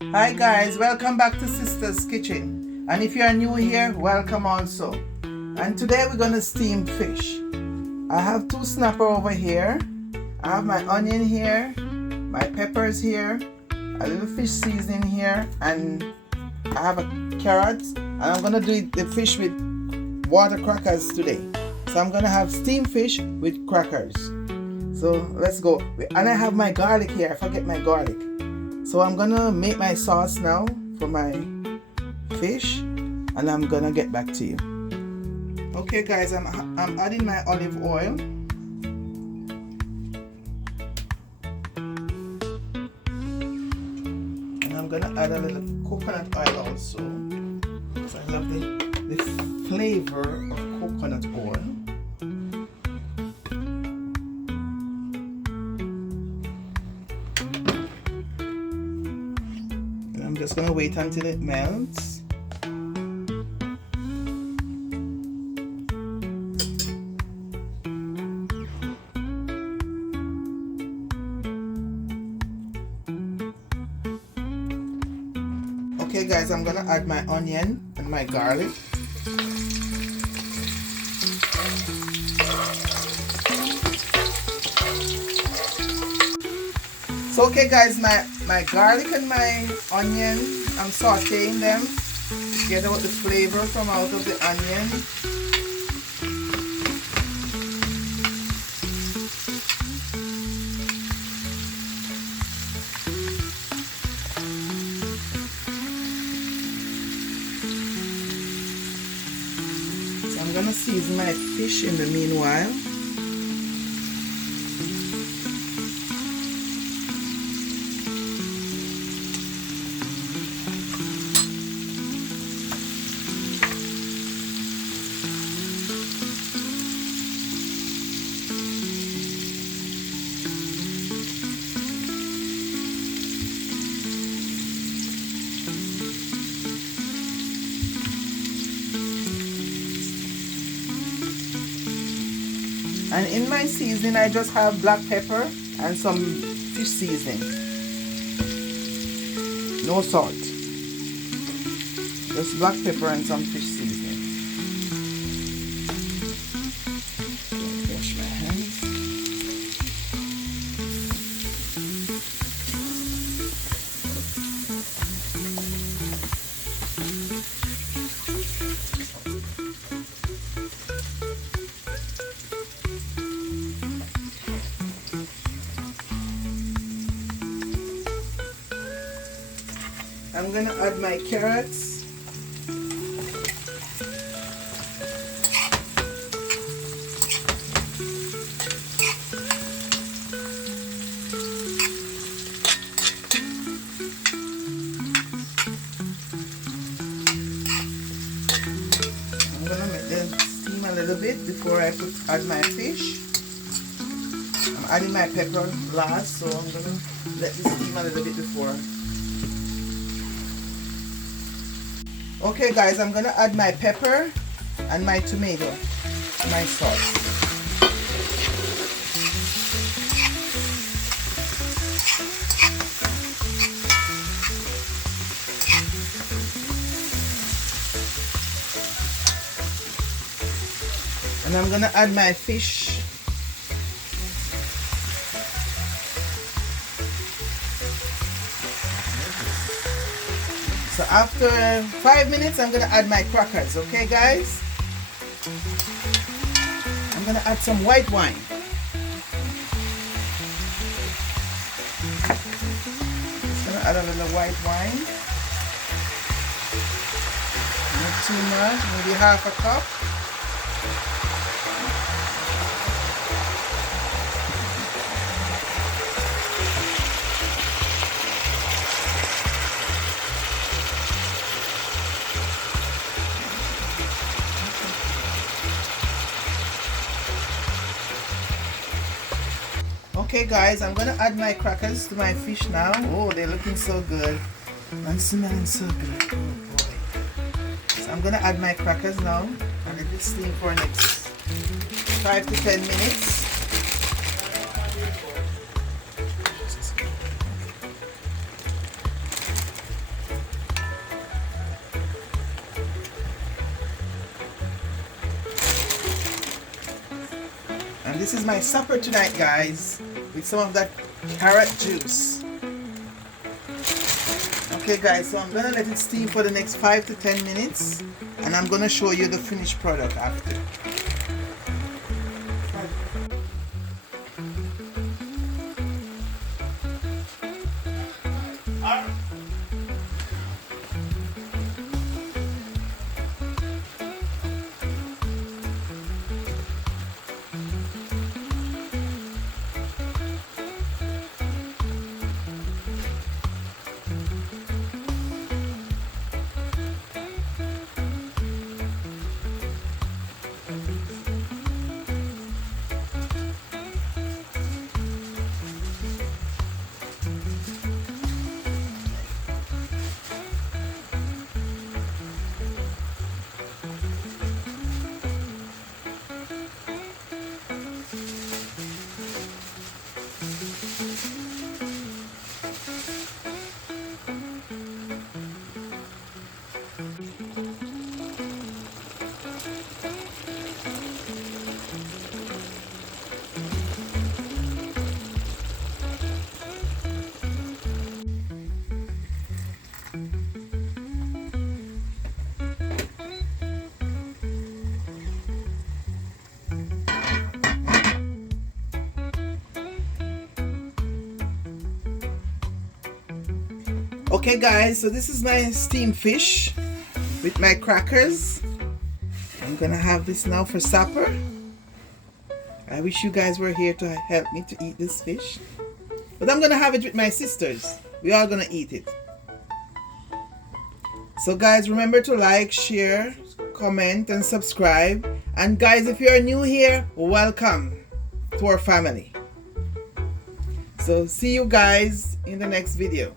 Hi guys, welcome back to Sister's Kitchen. And if you are new here, welcome also. And today we're going to steam fish. I have 2 snapper over here. I have my onion here, my peppers here, a little fish seasoning here, and I have a carrot. And I'm going to do the fish with water crackers today. So I'm going to have steamed fish with crackers. So let's go. And I have my garlic here. I forget my garlic. So I'm gonna make my sauce now for my fish, and I'm gonna get back to you. Okay guys, I'm adding my olive oil. And I'm gonna add a little coconut oil also. Because I love the flavor of coconut oil. I'm just going to wait until it melts. Okay guys, I'm going to add my onion and my garlic. So okay guys, my garlic and my onion, I'm sauteing them together with the flavor from out of the onion. So I'm gonna season my fish in the meanwhile. And in my seasoning, I just have black pepper and some fish seasoning. No salt. Just black pepper and some fish seasoning. Wash my hands. I'm gonna add my carrots. I'm gonna make them steam a little bit before I add my fish. I'm adding my pepper last, so I'm gonna let this steam a little bit before. Okay guys, I'm gonna add my pepper and my tomato, my sauce. And I'm gonna add my fish. So after 5 minutes, I'm gonna add my crackers, okay guys? I'm gonna add some white wine. Just gonna add a little white wine. Not too much, maybe half a cup. Okay guys, I'm gonna add my crackers to my fish now. Oh, they're looking so good and smelling so good. Oh boy. So I'm gonna add my crackers now and let it steam for next 5 to 10 minutes. This is my supper tonight, guys, with some of that carrot juice. Okay guys, so I'm gonna let it steam for the next 5 to 10 minutes, and I'm gonna show you the finished product after. Okay guys, so this is my steamed fish with my crackers. I'm gonna have this now for supper. I wish you guys were here to help me to eat this fish, but I'm gonna have it with my sisters. We all gonna eat it. So guys, remember to like, share, comment and subscribe. And guys, if you're new here, welcome to our family. So see you guys in the next video.